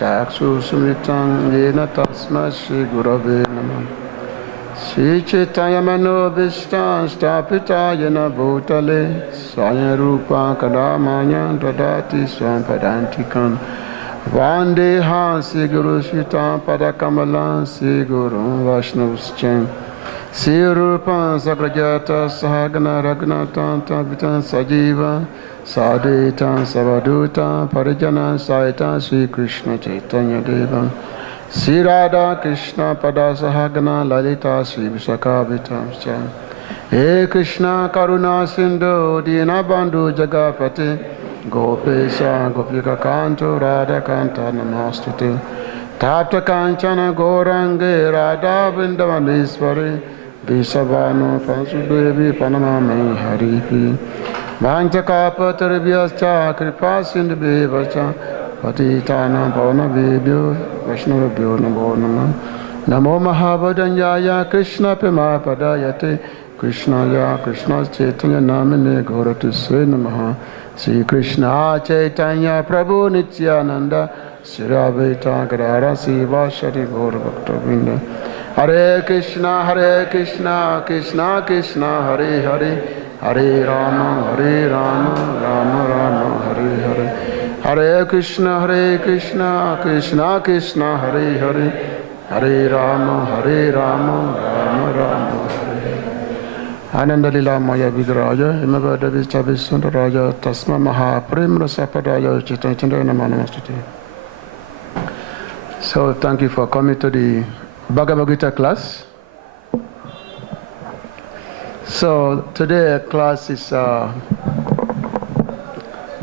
Chakshusmritam yena tasma Shri Gurave Namah. Shri Chaitanya Manobhishtam Stapita yena Bhutale Swaya Rupa Kadamanya Dadati Swam Padantikam Vandeha Sri Guru Shritam Padakamalam Sri Guru Vaishnavascha Sri Rupa Sagrajata Sahagana Raghunatha Tavitam Sajiva Sadhita Savaduta Parijana Saita Sri Krishna Chaitanya Deva Sri Radha Krishna Pada Sahagana Lalita Sri Visakhavitamscha He Krishna Karuna Sindhu Dina Bandhu Jagapati Gopesha Gopika Kanto Radha Kanta Namastute Tapta Kanchana Gorange Radha Vrindavan Visavano Pansudevi Panamame Haripi Vanchakapataribhyascha Kripa Sindhubhyascha Patitana Pavanabhibhyo Vaishnavabhyo Namo Namah Namo Mahavadanyaya Krishna Pema Padayate Krishnaya Krishna Chaitanya Namine Gauratu Sri Namaha Sri Krishna Chaitanya Prabhu Nityananda Sri Advaita Gadadhara Sivasari Gaura Bhakta Vrinda Hare Krishna Krishna Krishna Hare Hare Hare Rama Rama Rama Hare Hare Hare Krishna Krishna Krishna Hare Hare Hare Rama Rama Rama Hare Hare Ananda Lila Maya Vigraja Imava Devi Chavi Sundaraja Tasma Maha Prem Rasa Padaya Chaitanya Namanamastute. So thank you for coming to the Bhagavad Gita class. So today class is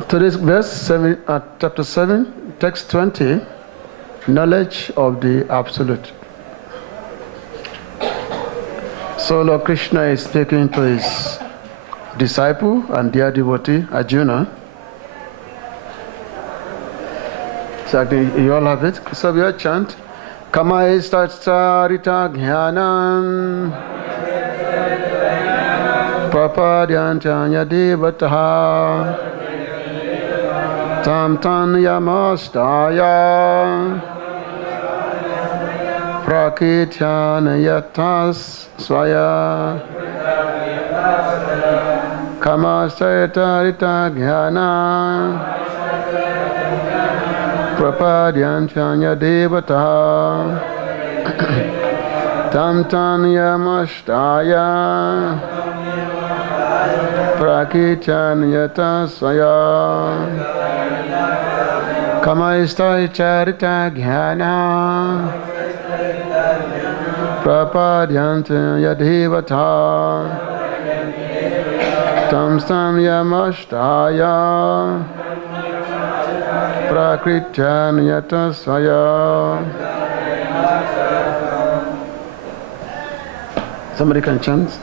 today's verse 7, chapter 7, text 20, knowledge of the Absolute. So Lord Krishna is speaking to his disciple and dear devotee Arjuna. So I think you all have it. So we all chant Kama Istatsarita Jnanam Prapadyantanya Devataha Tam Tan Yamastaya Prakityana Yatas Swaya Kama Istatsarita Jnanam Prapadyantanya Devataha Tam Tan Yamastaya Prakityanyata Swaya Kamaistai Charita Jnana Prapadyantanya Devata Tam Tam Yamastaya Prakityanyata Swaya. Somebody can chant.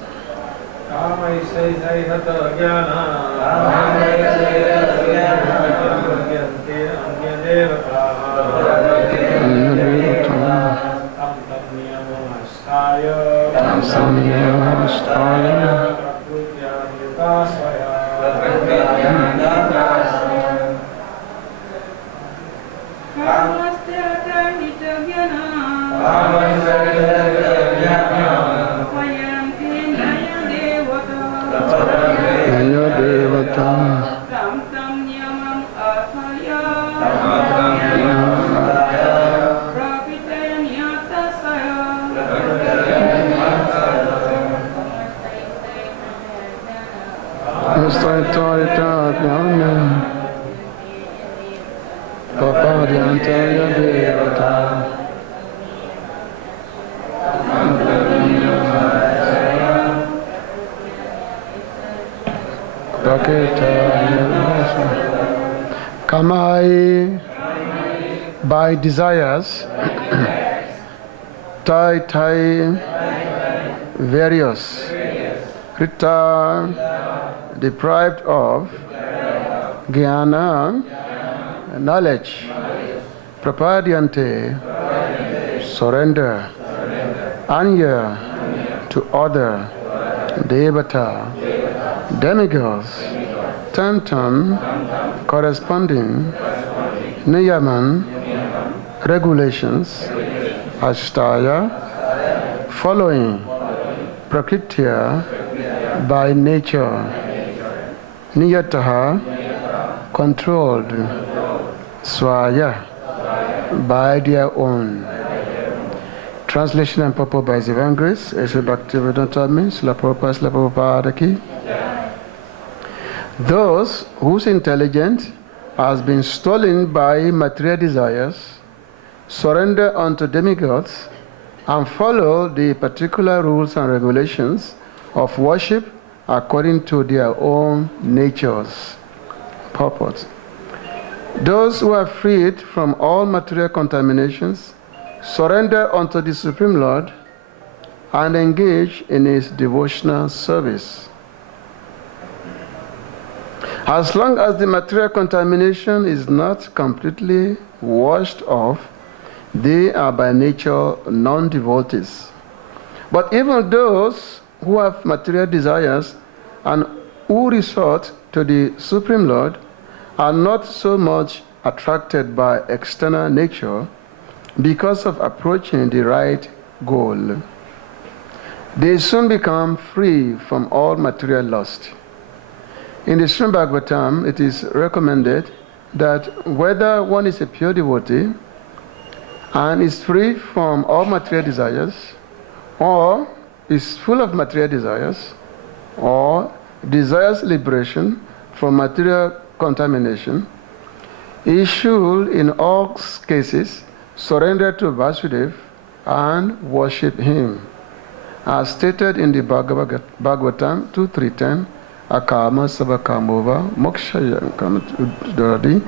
Kamai by desires, tai various, Krita deprived of, Jnana knowledge, Prapadyante surrender, Anya to other, Devata demigods, Tantam corresponding, Niyaman regulations, ashtaya, following, prakritya, by nature, niyataha, controlled, swaya, by their own. Translation and purport by His Divine Grace, Eshe Bhaktivedanta Swami, Srila Prabhupada, Srila Prabhupada Ki. Those whose intelligence has been stolen by material desires surrender unto demigods and follow the particular rules and regulations of worship according to their own natures. Purport. Those who are freed from all material contaminations surrender unto the Supreme Lord and engage in His devotional service. As long as the material contamination is not completely washed off, they are by nature non-devotees. But even those who have material desires and who resort to the Supreme Lord are not so much attracted by external nature because of approaching the right goal. They soon become free from all material lust. In the Srimad Bhagavatam, it is recommended that whether one is a pure devotee and is free from all material desires, or is full of material desires, or desires liberation from material contamination, he should in all cases surrender to Vasudeva and worship him. As stated in the Bhagavatam 2.3.10, Akama Sabakamova Mokshaya Kamaduradi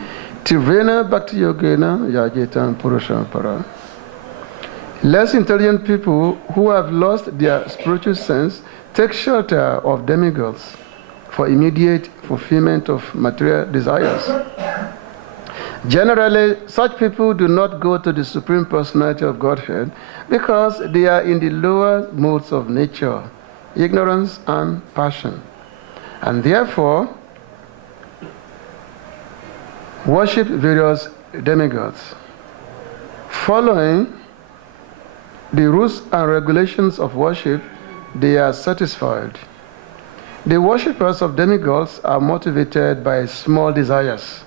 Tirvena Bhakti Yogena Yajetan Purusham Para. Less intelligent people who have lost their spiritual sense take shelter of demigods for immediate fulfillment of material desires. Generally, such people do not go to the Supreme Personality of Godhead because they are in the lower modes of nature, ignorance and passion, and therefore worship various demigods. Following the rules and regulations of worship, they are satisfied. The worshippers of demigods are motivated by small desires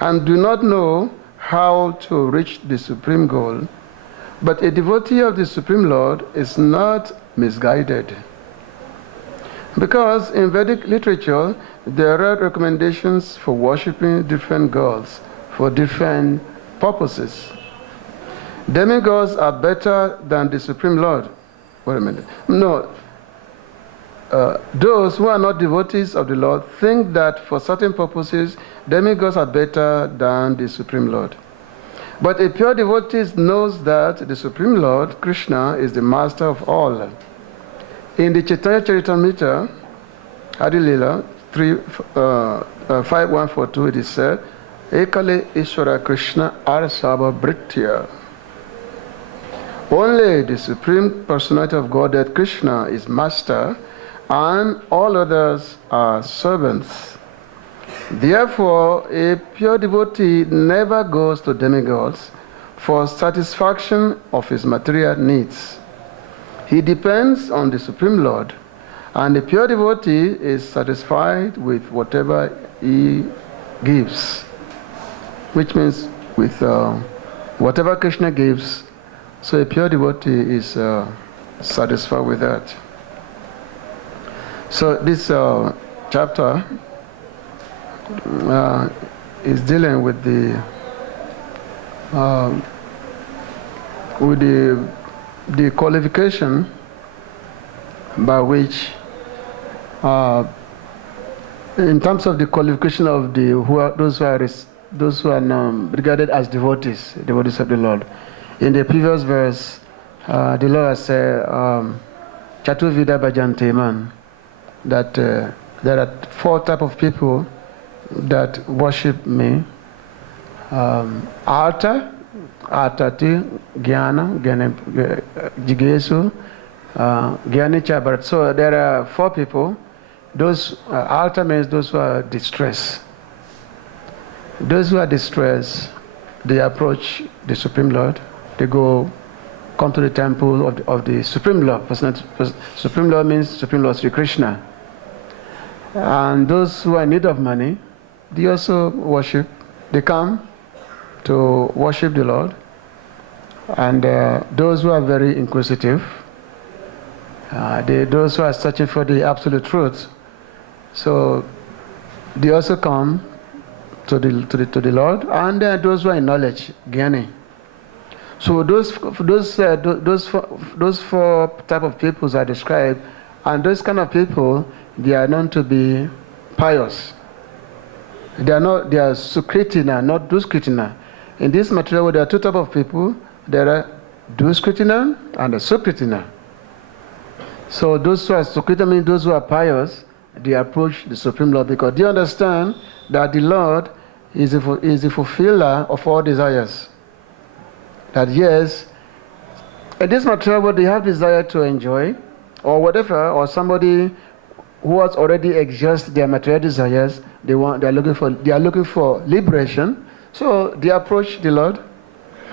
and do not know how to reach the supreme goal. But a devotee of the Supreme Lord is not misguided. Because in Vedic literature, there are recommendations for worshipping different gods for different purposes. Demigods are better than the Supreme Lord. Wait a minute. No. Those who are not devotees of the Lord think that for certain purposes, demigods are better than the Supreme Lord. But a pure devotee knows that the Supreme Lord, Krishna, is the master of all. In the Chaitanya Charitamrita, Adilila 5142, it is said, Ekale Ishwara Krishna Arsava Britya. Only the Supreme Personality of Godhead, Krishna, is master, and all others are servants. Therefore, a pure devotee never goes to demigods for satisfaction of his material needs. He depends on the Supreme Lord, and the pure devotee is satisfied with whatever he gives, which means with whatever Krishna gives. So a pure devotee is satisfied with that. So this chapter is dealing with the qualification by which, in terms of the qualification of those who are regarded as devotees of the Lord. In the previous verse, the Lord has said, Chaturvida Bhajanteman, that there are 4 types of people that worship me. Artha, Artati, Jnana, Jigesu, Jnanicha. So there are 4 people. Those Artha means those who are distressed. Those who are distressed, they approach the Supreme Lord. They come to the temple of the Supreme Lord. Supreme Lord means Supreme Lord Sri Krishna. And those who are in need of money, they also worship. They come to worship the Lord. And those who are very inquisitive, those who are searching for the absolute truth, so they also come to the Lord. And those who are in knowledge, Gyani. So those four type of peoples are described, and those kind of people, they are known to be pious. They are Sukritina, not Duskritina. In this material, there are two types of people. There are Duskritina and Sukritina. So those who are Sukritina means those who are pious, they approach the Supreme Lord because they understand that the Lord is the fulfiller of all desires. That yes, in this material world they have desire to enjoy, or whatever, or somebody who has already exhausted their material desires, they are looking for liberation. So they approach the Lord.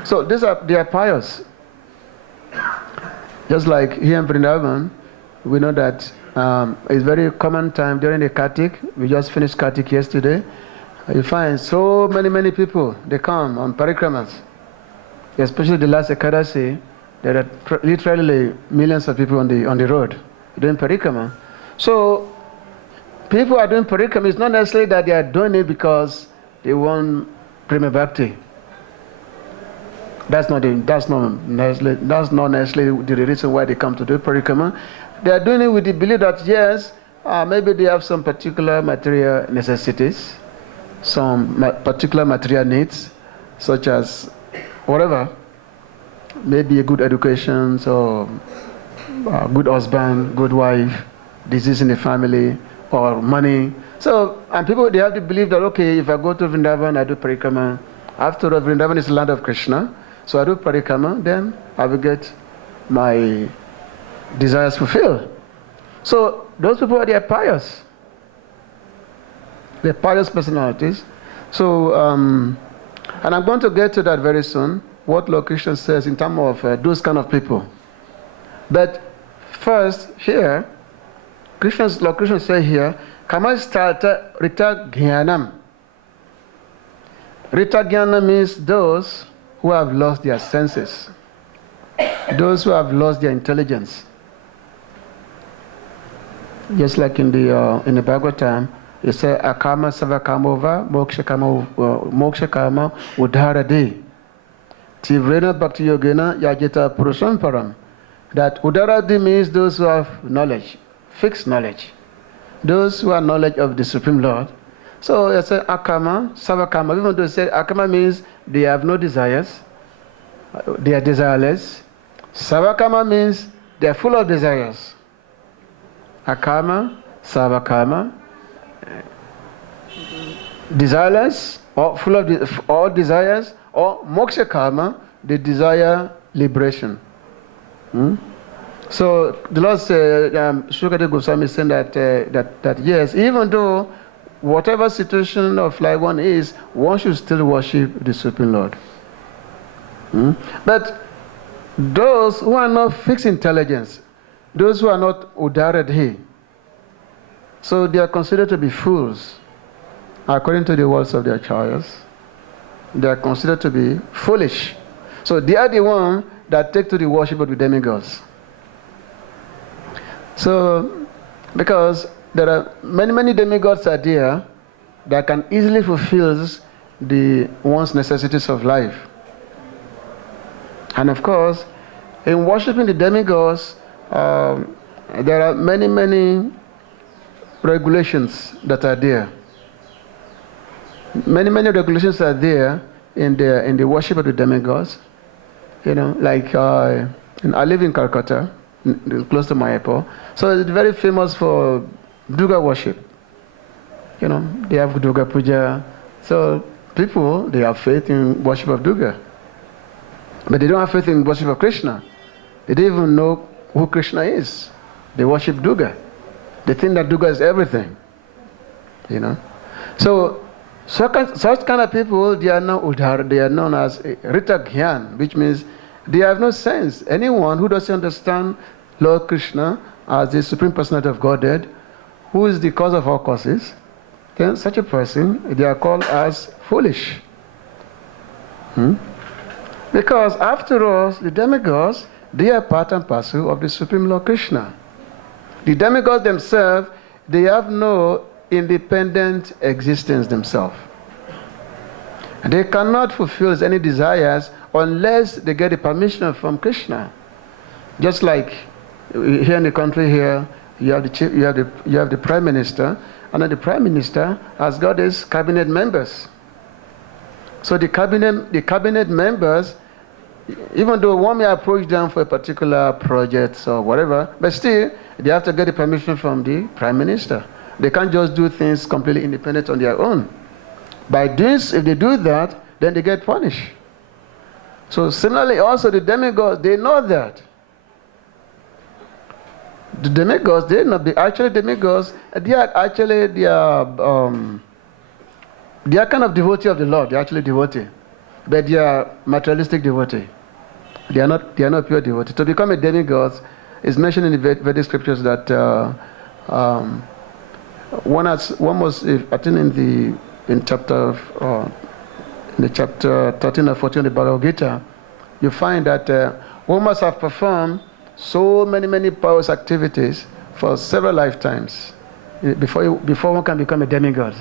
So they are pious. Just like here in Vrindavan, we know that it's very common time during the Kartik. We just finished Kartik yesterday. You find so many people, they come on parikramas. Especially the last Ekadasi, there are literally millions of people on the road doing parikrama. So people are doing parikrama. It's not necessarily that they are doing it because they want prema bhakti. That's not necessarily the reason why they come to do parikrama. They are doing it with the belief that yes, maybe they have some particular material necessities, some particular material needs, such as whatever, maybe a good education, so a good husband, good wife, disease in the family, or money. So, and people, they have to believe that, okay, if I go to Vrindavan, I do parikrama. After all, Vrindavan is the land of Krishna, so I do parikrama, then I will get my desires fulfilled. So, those people, they are pious. They're pious personalities. So, and I'm going to get to that very soon, what Lord Krishna says in terms of those kind of people. But first, here, Lord Krishna says here, Kamastata Rita Jnanam. Rita Jnana means those who have lost their senses, those who have lost their intelligence. Just like in the Bhagavad, it says, Akama Savakamova, Moksha Kama Udharade. Tivrena Bhakti Yogena Yajita Purusham Param. That Udharade means those who have knowledge, fixed knowledge. Those who have knowledge of the Supreme Lord. So it says Akama, Savakama. Even though it says Akama means they have no desires, they are desireless. Savakama means they are full of desires. Akama, Savakama, desireless, or full of all desires, or moksha karma, they desire liberation. So the Lord said, Shukadeva Goswami is saying that yes, even though whatever situation of life one is, one should still worship the Supreme Lord. But those who are not fixed intelligence, those who are not udaradhi, so they are considered to be fools. According to the words of their acharyas, they are considered to be foolish. So they are the ones that take to the worship of the demigods. So, because there are many demigods are there that can easily fulfill one's necessities of life. And of course, in worshiping the demigods, there are many regulations that are there. Many regulations are there in the worship of the demigods. You know, like I live in Calcutta, close to Mayapur. So it's very famous for Durga worship. You know, they have Durga Puja. So people, they have faith in worship of Durga. But they don't have faith in worship of Krishna. They don't even know who Krishna is. They worship Durga. They think that Durga is everything. You know. So Such kind of people, they are known, they are known as Ritagyan, which means they have no sense. Anyone who doesn't understand Lord Krishna as the Supreme Personality of Godhead, who is the cause of all causes, then such a person, they are called as foolish. Because after all, the demigods, they are part and parcel of the Supreme Lord Krishna. The demigods themselves, they have no independent existence themselves. They cannot fulfill any desires unless they get the permission from Krishna. Just like here in the country here, you have the Prime Minister, and then the Prime Minister has got his cabinet members. So the cabinet members, even though one may approach them for a particular project or whatever, but still they have to get the permission from the Prime Minister. They can't just do things completely independent on their own. By this, if they do that, then they get punished. So similarly, also the demigods, they know that. The demigods, they not be actually demigods. They are actually they are kind of devotee of the Lord. They are actually devotee, but they are materialistic devotee. They are not pure devotee. To become a demigod is mentioned in the Vedic scriptures that one was, I think in chapter 13 or 14 of the Bhagavad Gita, you find that one must have performed so many pious activities for several lifetimes before one can become a demigod.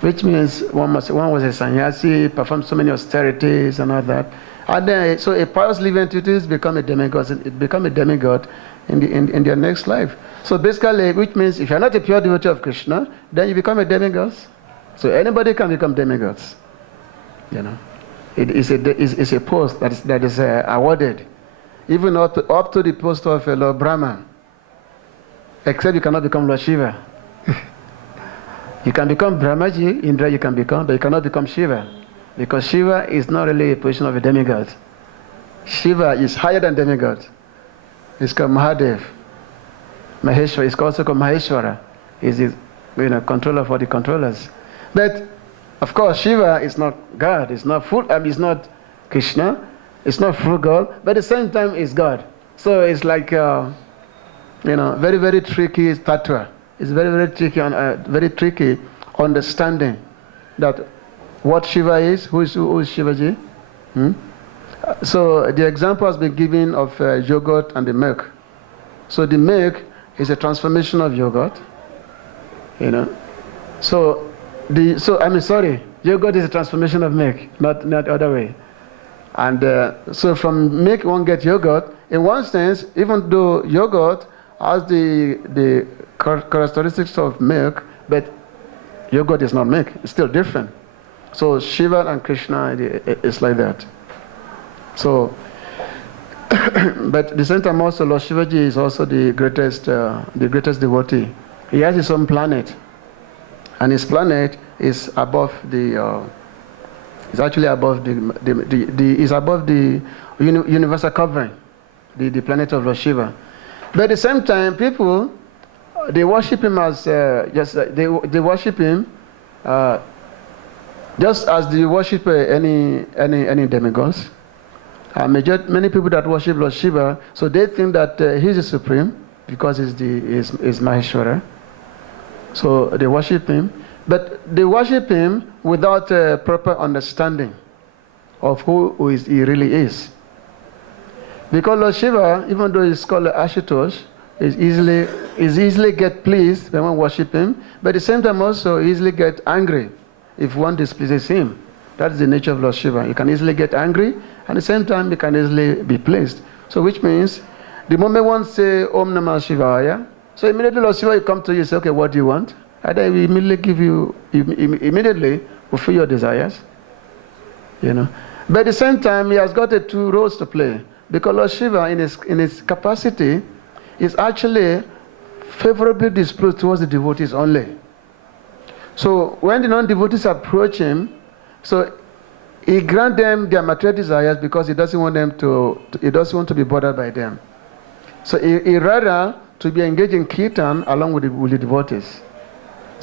Which means one was a sannyasi, performed so many austerities and all that. And then, so a pious living entity become a demigod. It become a demigod in their next life. So basically, which means if you're not a pure devotee of Krishna, then you become a demigod. So anybody can become demigods. You know, it's a post that is awarded, even up to the post of Lord Brahman. Except you cannot become Lord Shiva. You can become Brahmaji, Indra you can become, but you cannot become Shiva. Because Shiva is not really a position of a demigod. Shiva is higher than demigod. It's called Mahadev. Maheshwara is also called Maheshwara. He's the controller for the controllers. But of course Shiva is not God, it's not it's not Krishna, it's not frugal, but at the same time it's God. So it's like very tricky tattva. It's very tricky understanding that what Shiva is, who is Shivaji. So the example has been given of yogurt and the milk. So the milk is a transformation of yogurt, yogurt is a transformation of milk, not the other way. And so from milk one gets yogurt. In one sense, even though yogurt has the characteristics of milk, but yogurt is not milk, it's still different. So Shiva and Krishna is like that. So, but at the same time also Lord Shivaji is also the greatest devotee. He has his own planet, and his planet is above is actually above is above the universal covering, the planet of Lord Shiva. But at the same time, people they worship him as they worship him just as they worship any demigods. Many people that worship Lord Shiva, so they think that he's the supreme because he's Maheshwara. So they worship him, but they worship him without a proper understanding of who he really is. Because Lord Shiva, even though he's called Ashutosh, is easily get pleased when one worship him, but at the same time also easily get angry if one displeases him. That is the nature of Lord Shiva. You can easily get angry, and at the same time you can easily be pleased. So which means, the moment one say Om Namah Shivaya, so immediately Lord Shiva will come to you and say, okay, what do you want? And then we immediately give you, immediately fulfill your desires. But at the same time, he has got two roles to play. Because Lord Shiva, in his capacity, is actually favorably disposed towards the devotees only. So when the non-devotees approach him, so he grants them their material desires because he doesn't want to be bothered by them. So he rather to be engaged in kirtan along with the devotees.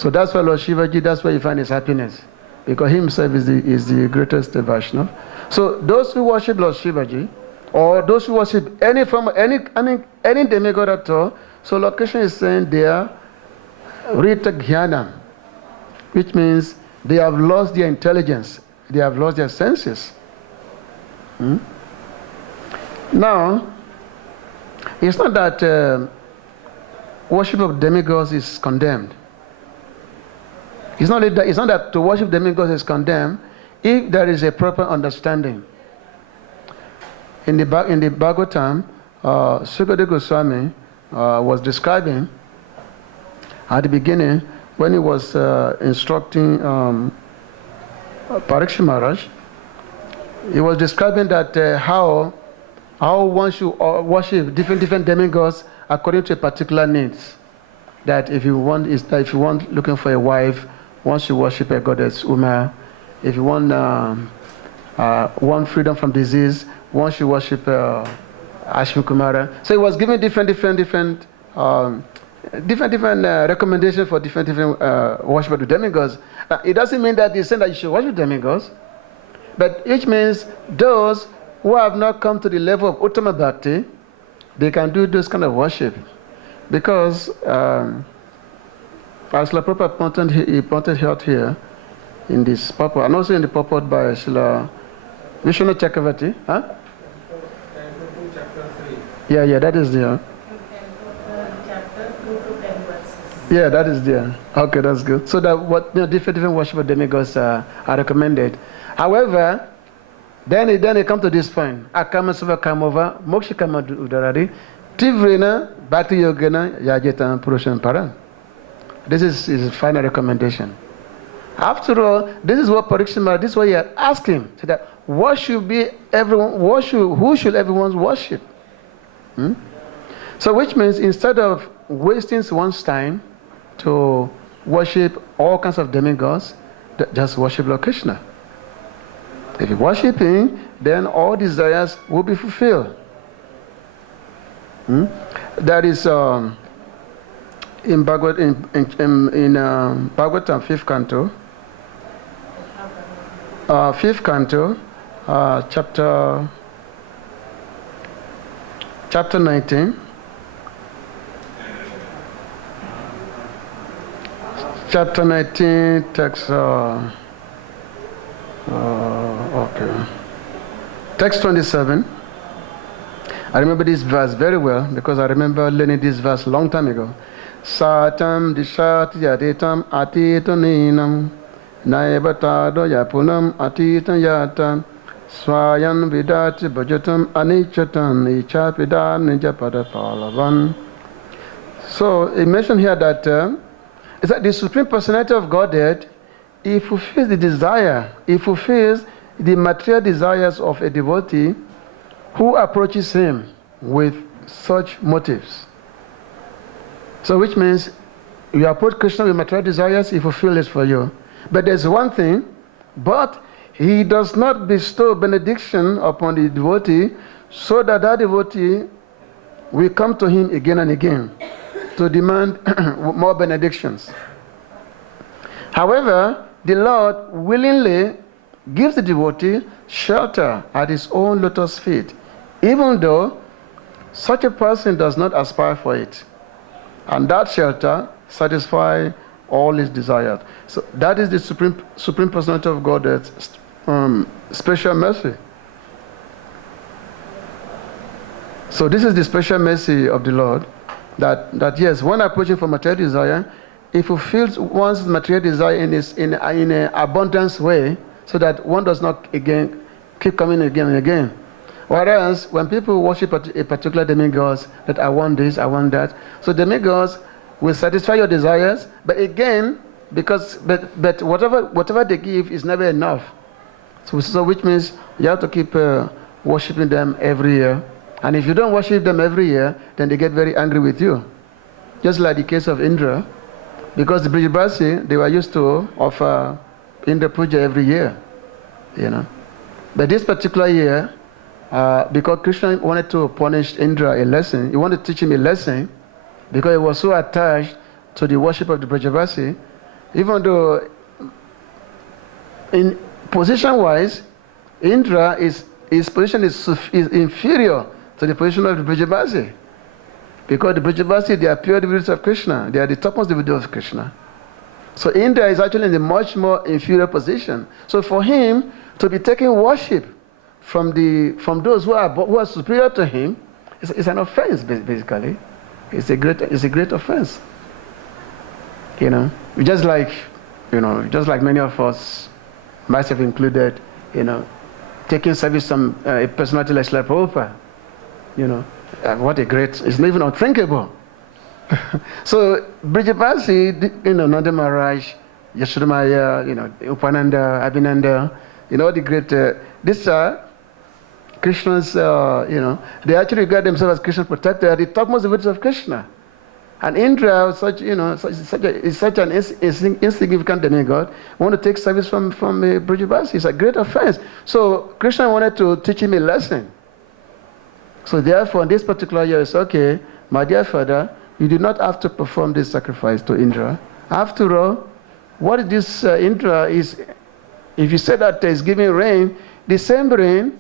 So that's why Lord Shivaji, that's where you find his happiness. Because he himself is the greatest Vaishnava. So those who worship Lord Shivaji, or those who worship any form, any demigod at all, so Lord Krishna is saying they are Rita Jnana, which means they have lost their intelligence, they have lost their senses. Now, it's not that worship of demigods is condemned. It's not that to worship demigods is condemned if there is a proper understanding. In the Bhagavatam, Sukadeva Goswami was describing at the beginning when he was instructing Parikshit Maharaj. He was describing that how one should worship different demigods according to a particular needs. That if you want looking for a wife, one should worship a goddess Uma. If you want freedom from disease, one should worship Ashwin Kumara. So he was giving different recommendations for different worship of the demigods. It doesn't mean that he's saying that you should worship demigods, but it means those who have not come to the level of Uttama Bhakti, they can do this kind of worship. Because, as Srila Prabhupada pointed out here, in this purport, and also in the purport by Srila Vishnu Chakravarti, huh? Yeah, that is there. Chapter 2 to 10 verses. Yeah, that is there. Okay, that's good. So that different worship of demigods are recommended. However, then it comes to this point. Akama Suva Kamova, Moksha Kama Udarari, Tivrena, Bhakti Yogena, Yajeta, Purushan Paran. This is his final recommendation. After all, this is what Parikshit Maharaj, this is what he had asked him. So that who should everyone worship? So which means instead of wasting one's time to worship all kinds of demigods, just worship Lord Krishna. If you worship him, then all desires will be fulfilled. That is in Bhagavad Bhagavatam 5th canto. 5th canto, chapter 19. Chapter 19, text, text 27. I remember this verse very well because I remember learning this verse a long time ago. Satam dishat yaditam atitoninam naibatado yapunam atitan yatam swayan vidati bhajatam anichatan ichapidan nijapadapalavan. So it mentioned here that it's that the Supreme Personality of Godhead, he fulfills the desire, he fulfills the material desires of a devotee who approaches him with such motives. So which means you approach Krishna with material desires, he fulfills it for you. But there's one thing, but he does not bestow benediction upon the devotee so that devotee will come to him again and again to demand more benedictions. However, the Lord willingly gives the devotee shelter at his own lotus feet, even though such a person does not aspire for it. And that shelter satisfies all his desires. So that is the Supreme Personality of God's special mercy. So this is the special mercy of the Lord, that yes, when approaching for material desire, he fulfills one's material desire in an abundance way, so that one does not again keep coming again and again. Whereas when people worship a particular demigod, that I want this, I want that, so demigods will satisfy your desires, but again, but whatever they give is never enough. So which means you have to keep worshiping them every year. And if you don't worship them every year, then they get very angry with you. Just like the case of Indra, because the Brajabasi, they were used to offer Indra Puja every year, But this particular year, because Krishna wanted to punish Indra a lesson, he wanted to teach him a lesson, because he was so attached to the worship of the Brajabasi, Even though in position-wise, Indra his position is inferior to the position of the Brajabasi. Because the Brajabasi, they are pure devotees of Krishna. They are the topmost devotees of Krishna. So Indra is actually in a much more inferior position. So for him to be taking worship from those who are superior to him, it's an offense, basically. It's a great offense. Just like many of us, myself included, taking service from a personality like Srila Prabhupada. What a great, it's not even unthinkable. So Brajabasi, Nanda Maharaj, Yashodamaya, Upananda, Abhinanda, all the great, these are Krishna's, they actually regard themselves as Krishna's protector. They are the topmost devotees of Krishna. And Indra, is such an insignificant demigod, want to take service from Brajabasi. It's a great offense. So Krishna wanted to teach him a lesson. So therefore, in this particular year, it's okay, my dear father, you do not have to perform this sacrifice to Indra. After all, what is this Indra is, if you say that he's giving rain, the same rain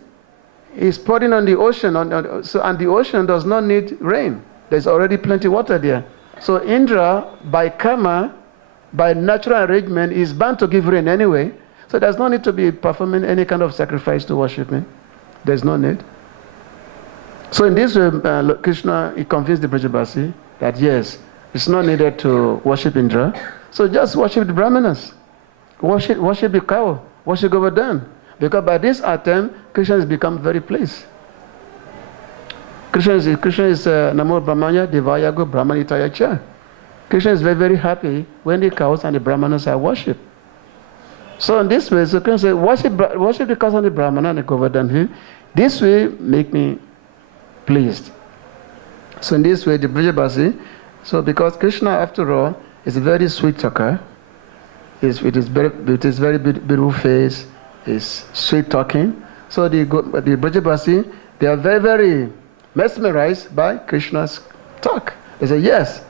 is pouring on the ocean, and the ocean does not need rain. There's already plenty of water there. So Indra, by karma, by natural arrangement, is bound to give rain anyway. So there's no need to be performing any kind of sacrifice to worship me. There's no need. So in this way, Krishna, he convinced the Brajabasi that yes, it's not needed to worship Indra. So just worship the Brahmanas. Worship the cow. Worship Govardhan. Because by this attempt, Krishna has become very pleased. Krishna is Namo Brahmanya Devayago Brahmanitaya Cha. Krishna is very, very happy when the cows and the Brahmanas are worshipped. So in this way, so Krishna said, worship the cows and the Brahmana and the Govardhan hill. This way make me pleased. So in this way, the Brajabasi, so because Krishna, after all, is a very sweet talker, with his very beautiful face, is sweet talking. So the Brajabasi, they are very, very mesmerized by Krishna's talk. They say, yes,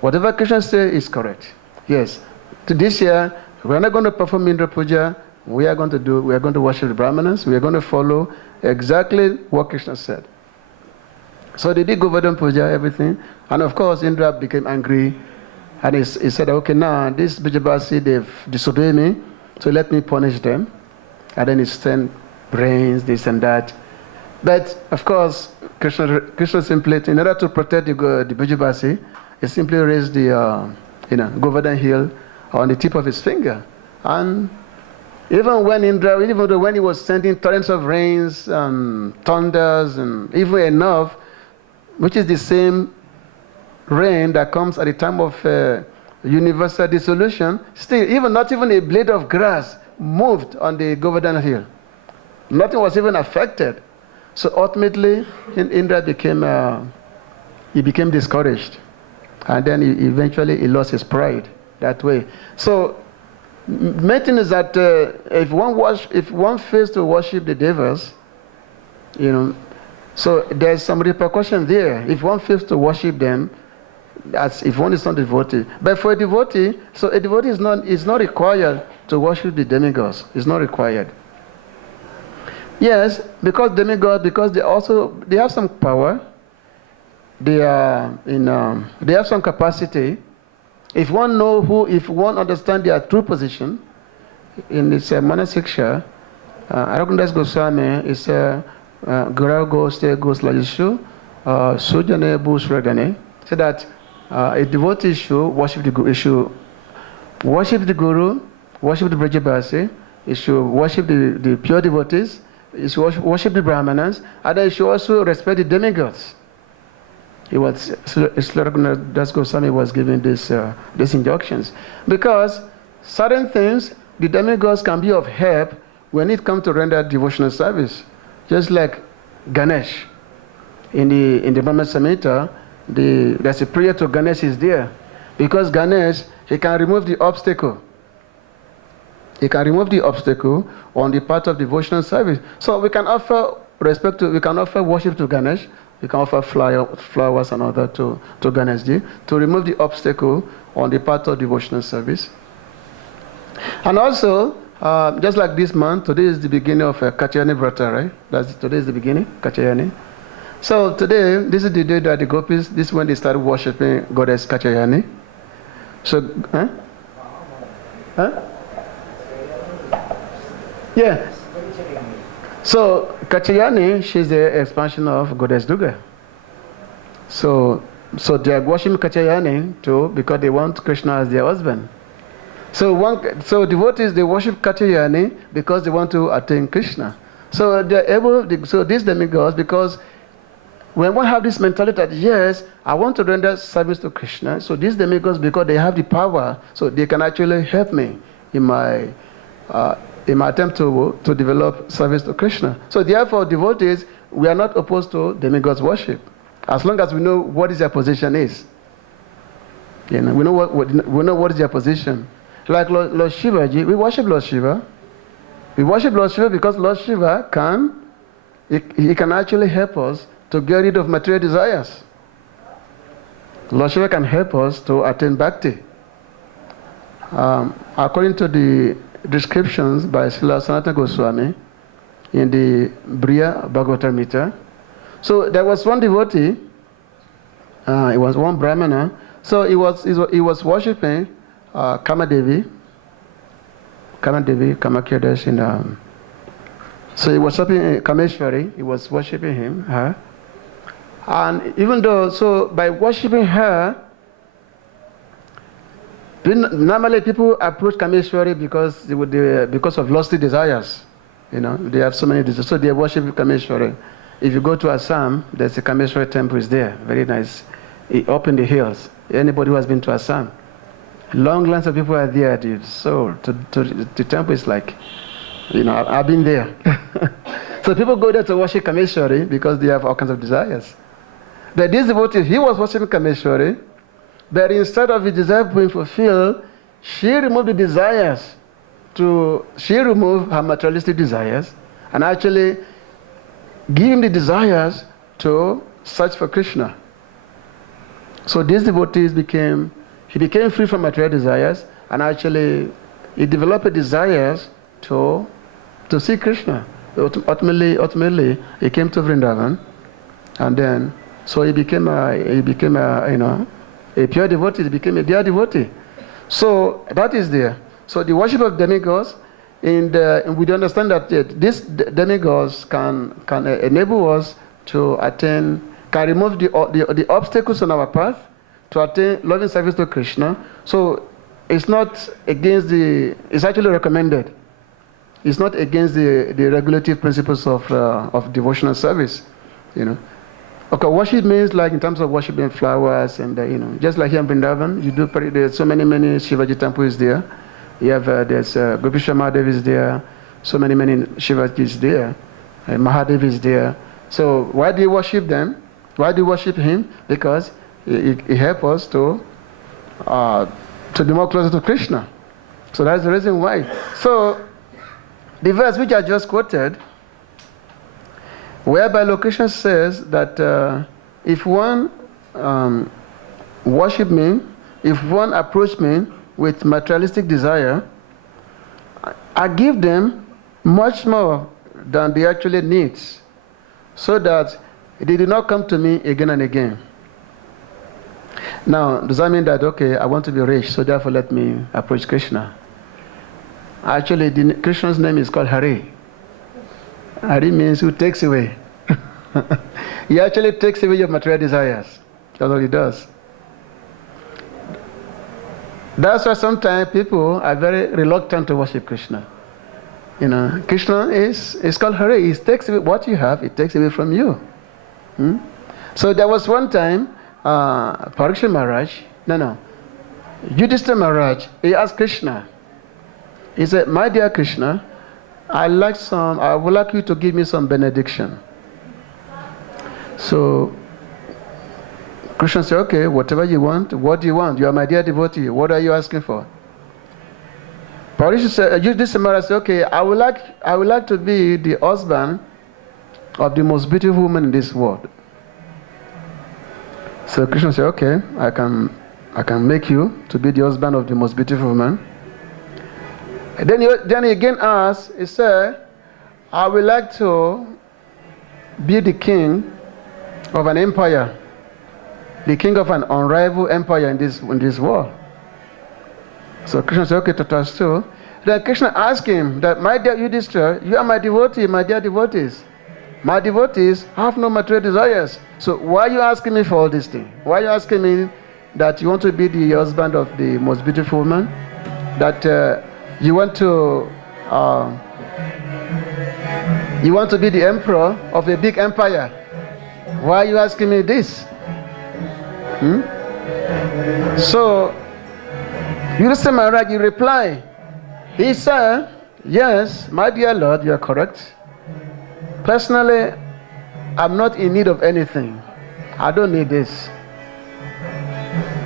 whatever Krishna says is correct. Yes, to this year, we're not going to perform Indra Puja. We are going to worship the Brahmanas. We are going to follow exactly what Krishna said. So they did Govardhan Puja, everything. And of course, Indra became angry. And he said, okay, now this Brajabasi, they've disobeyed me, so let me punish them. And then he sent rains, this and that. But of course, Krishna simply, in order to protect the Brajabasi, he simply raised the Govardhan hill on the tip of his finger. And even though when he was sending torrents of rains, thunders, and even enough, which is the same rain that comes at the time of universal dissolution, still, not even a blade of grass moved on the Govardhan hill. Nothing was even affected. So ultimately, Indra became discouraged. And then eventually he lost his pride that way. So main thing is that if one fails to worship the devas, so there's some repercussion there. If one fails to worship them, as if one is not a devotee. But for a devotee, so a devotee is not required to worship the demigods. It's not required. Yes, because demigods, because they have some power. They have some capacity. If one understands their true position, in this Manasiksha, Aragundas Goswami is Gura Goste Goslajishu, Sujane Busradane, so that a devotee should worship the Guru, worship the Brajabasi, he should worship the pure devotees, he should worship the Brahmanas, and he should also respect the demigods. Das Goswami was giving these injunctions. Because certain things, the demigods can be of help when it comes to render devotional service. Just like Ganesh. In the Brahma Samhita, there's a prayer to Ganesh is there. Because Ganesh, he can remove the obstacle. He can remove the obstacle on the part of devotional service. So we can offer worship to Ganesh. We can offer flowers and all that to Ganeshji to remove the obstacle on the part of devotional service. And also, just like this month, today is the beginning of Katyayani Vrata, right? Today is the beginning, Katyayani. So today, this is the day that the gopis, this is when they started worshipping goddess Katyayani. So, huh? Huh? Yeah. So Katyayani, she's the expansion of goddess Durga. So they are worshiping Katyayani too because they want Krishna as their husband. So devotees, they worship Katyayani because they want to attain Krishna. So so these demigods, because when one have this mentality that yes, I want to render service to Krishna, so these demigods, because they have the power, so they can actually help me in my attempt to develop service to Krishna. So therefore, devotees, we are not opposed to demigods worship, as long as we know what is their position is. You know, we know what is their position. Like Lord Shiva, we worship Lord Shiva. We worship Lord Shiva because Lord Shiva he can actually help us to get rid of material desires. Lord Shiva can help us to attain bhakti. According to the descriptions by Srila Sanatana Goswami in the Briya Bhagavatamrita, so there was one devotee, it was one Brahmana, so he was worshipping Kamadevi, Kamakyadesh in so he was worshipping Kameshwari, he was worshipping her. And even though, so by worshipping her, normally people approach Kameshwari because of lusty desires. You know, they have so many desires, so they worship Kameshwari. If you go to Assam, there's a Kameshwari temple is there, very nice, up in the hills. Anybody who has been to Assam, long lines of people are there, dude. So the temple is like, you know, I've been there. So people go there to worship Kameshwari because they have all kinds of desires. But this devotee, he was worshiping Kameshwari, but instead of the desire being fulfilled, she removed the desires she removed her materialistic desires and actually give him the desires to search for Krishna. So these devotees became free from material desires, and actually he developed desires to see Krishna. Ultimately, he came to Vrindavan, and then so he became a pure devotee. He became a dear devotee. So that is there. So the worship of demigods, we understand that these demigods can enable us to attain, can remove the obstacles on our path to attain loving service to Krishna. So it's not against it's actually recommended. It's not against the regulative principles of devotional service, you know. Okay, worship means like in terms of worshiping flowers and you know, just like here in Vrindavan, there's so many Shivaji temples there. You have there's Gopisha Mahadev is there, so many Shivaji is there, Mahadev is there. So why do you worship them? Why do you worship him? Because he helps us to be more closer to Krishna. So that's the reason why. So the verse which I just quoted, whereby location says that if one worship me, if one approach me with materialistic desire, I give them much more than they actually need, so that they do not come to me again and again. Now, does that mean that, okay, I want to be rich, so therefore let me approach Krishna? Actually, Krishna's name is called Hari. Hari means who takes away. He actually takes away your material desires. That's what he does. That's why sometimes people are very reluctant to worship Krishna. You know, Krishna is called Hari. He takes away what you have, he takes away from you. So there was one time, Parikshit Maharaj, Yudhishthira Maharaj, he asked Krishna, he said, my dear Krishna, I would like you to give me some benediction. So Krishna said, okay, whatever you want. What do you want? You are my dear devotee. What are you asking for? Parikshit said, Yudhishthira Maharaj said, okay, I would like to be the husband of the most beautiful woman in this world. So Krishna said, okay, I can make you to be the husband of the most beautiful woman. Then he again asked, he said, I would like to be the king of an empire, the king of an unrivaled empire in this world. So Krishna said, okay, Tatastu. Then Krishna asked him that, my dear Yudhishthira, you are my devotee, my dear devotees. My devotees have no material desires. So why are you asking me for all these things? Why are you asking me that you want to be the husband of the most beautiful woman? That you want to be the emperor of a big empire? Why are you asking me this? So Yudhishthira Maharaj, you reply. He said, yes, my dear Lord, you are correct. Personally, I'm not in need of anything. I don't need this.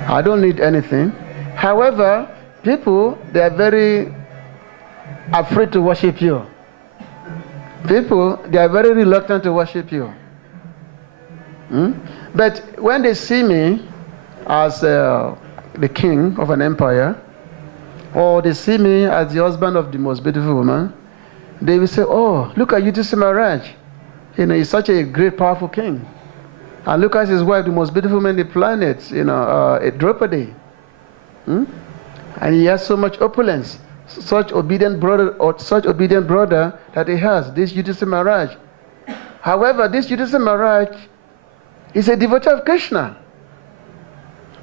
I don't need anything. However, people, they are very afraid to worship you. People, they are very reluctant to worship you. But when they see me as the king of an empire, or they see me as the husband of the most beautiful woman, they will say, oh, look at Yudhishthira Maharaj. He's such a great, powerful king. And look at his wife, the most beautiful woman on the planet, a Draupadi. And he has so much opulence, such obedient brother that he has, this Yudhishthira Maharaj. However, this Yudhishthira Maharaj is a devotee of Krishna.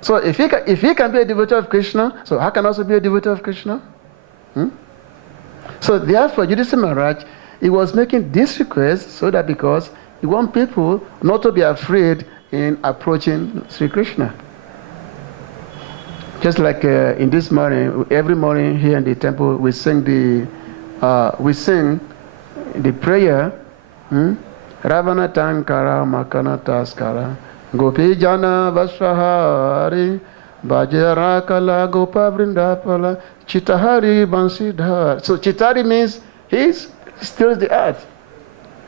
So if he can be a devotee of Krishna, so I can also be a devotee of Krishna. So therefore, Yudhishthira Maharaj, he was making this request so that because he wants people not to be afraid in approaching Sri Krishna. Just like in this morning, every morning here in the temple, we sing the prayer. Ravana Tankara Makana Taskara Gopi Jana Vasrahari Bajara Kala Gopa Vrindapala Chitahari Bansidhar. So Chitari means he steals the earth.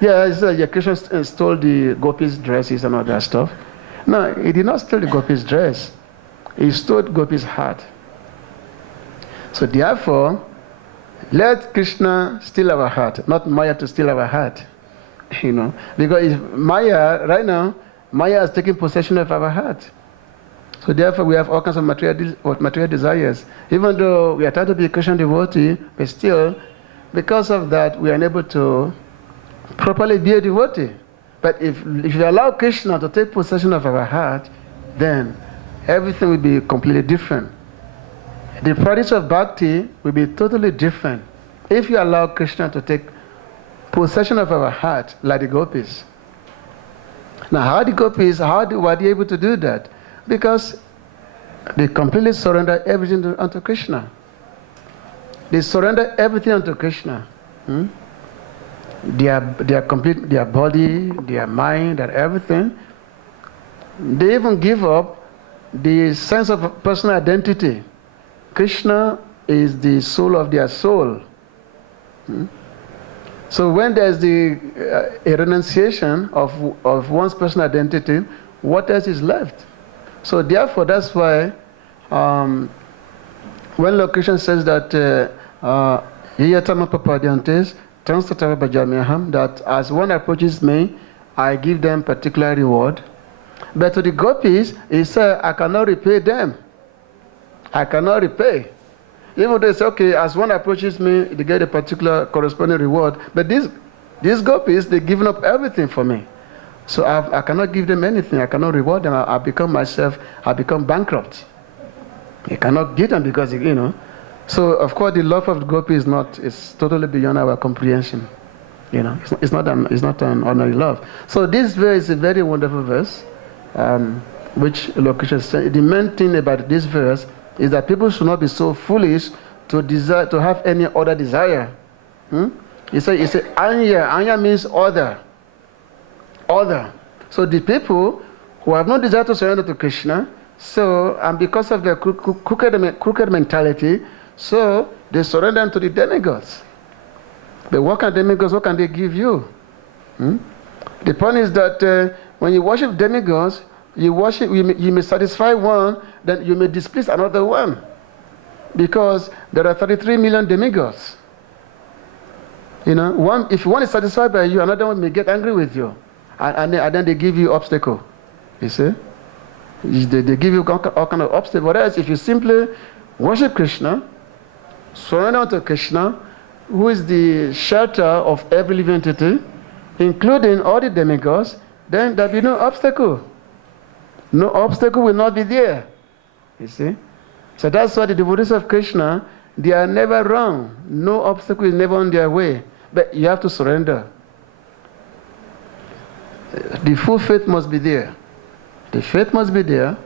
Yeah, Krishna stole the Gopi's dresses and all that stuff. No, he did not steal the Gopi's dress. He stole Gopi's heart. So therefore, let Krishna steal our heart, not Maya to steal our heart. Because Maya, right now, Maya is taking possession of our heart. So therefore, we have all kinds of material desires. Even though we are trying to be a Krishna devotee, but still, because of that, we are unable to properly be a devotee. But if you allow Krishna to take possession of our heart, then everything will be completely different. The practice of bhakti will be totally different if you allow Krishna to take possession of our heart like the gopis. Now, how the gopis, were they able to do that? Because they completely surrender everything unto Krishna. They surrender everything unto Krishna. Their body, their mind, and everything. They even give up the sense of personal identity. Krishna is the soul of their soul. So when there's a renunciation of one's personal identity, what else is left? So therefore, that's why when Lord Krishna says that Yiyatama Papadyantes, Transtatara Bhajamyaham, that as one approaches me, I give them particular reward. But to the gopis, he said, I cannot repay them. I cannot repay. Even though they say, okay, as one approaches me, they get a particular corresponding reward. But these gopis, they've given up everything for me. So I cannot give them anything. I cannot reward them. I become bankrupt. I cannot give them because, So, of course, the love of the gopi is totally beyond our comprehension. It's not an ordinary love. So this verse is a very wonderful verse, which Lord Krishna said. The main thing about this verse is that people should not be so foolish to desire to have any other desire. He said, Anya. Anya means other. Other. So the people who have no desire to surrender to Krishna, and because of their crooked mentality, so they surrender to the demigods. But what can they give you? The point is that when you worship demigods, you may satisfy one, then you may displease another one. because there are 33 million demigods. You know, if one is satisfied by you, another one may get angry with you. And then they give you obstacle. You see? They give you all kind of obstacle. Whereas if you simply worship Krishna, surrender to Krishna, who is the shelter of every living entity, including all the demigods, then there will be no obstacle. No obstacle will not be there. You see? So that's why the devotees of Krishna, they are never wrong. No obstacle is never on their way. But you have to surrender. The full faith must be there. The faith must be there.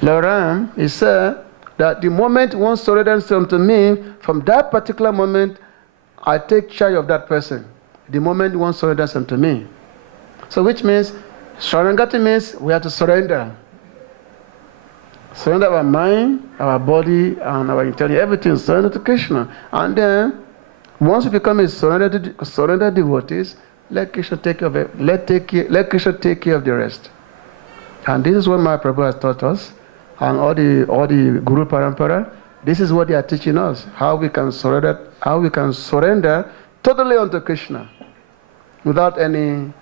Laurent, he said that the moment one surrenders unto me, from that particular moment, I take charge of that person. The moment one surrenders unto me. So which means, surrender means we have to surrender. Surrender our mind, our body, and our intelligence, everything, surrender to Krishna. And then, once we become a surrendered devotees, let Krishna take care of it. Let Krishna take care of the rest. And this is what my Prabhu has taught us, and all the Guru Parampara. This is what they are teaching us: how we can surrender totally unto Krishna, without any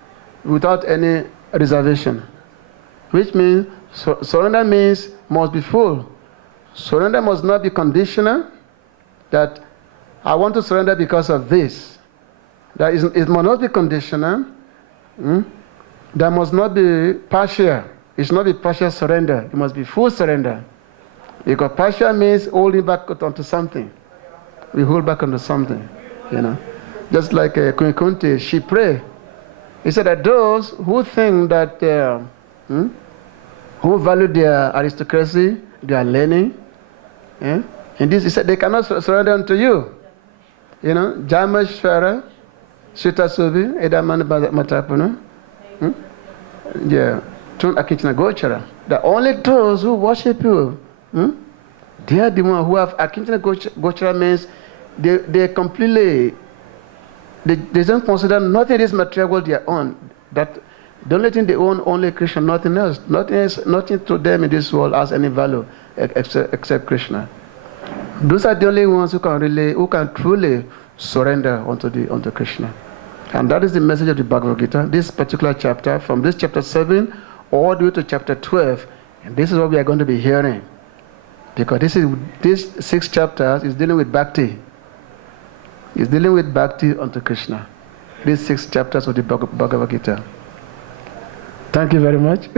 reservation. Which means surrender means must be full. Surrender must not be conditional. That I want to surrender because of this. It must not be conditional. There must not be partial. It should not be partial surrender. It must be full surrender. Because partial means holding back onto something. We hold back onto something, you know. Just like Queen Kunti, she prayed. He said that those who think that, who value their aristocracy, their learning, and this, he said they cannot surrender unto you. You know, Jamashwara, Sita Subi, Edaman Matapuna, Tun Akinchana Gochara. The only those who worship you, they are the ones who have Akinchana Gochara means they completely, they don't consider nothing is material they own. That the only thing they own only Krishna, nothing else. Nothing to them in this world has any value except Krishna. Those are the only ones who can truly surrender unto Krishna. And that is the message of the Bhagavad Gita, this particular chapter, from this chapter 7 all the way to chapter 12. And this is what we are going to be hearing. Because these 6 chapters is dealing with bhakti. It's dealing with bhakti unto Krishna. These 6 chapters of the Bhagavad Gita. Thank you very much.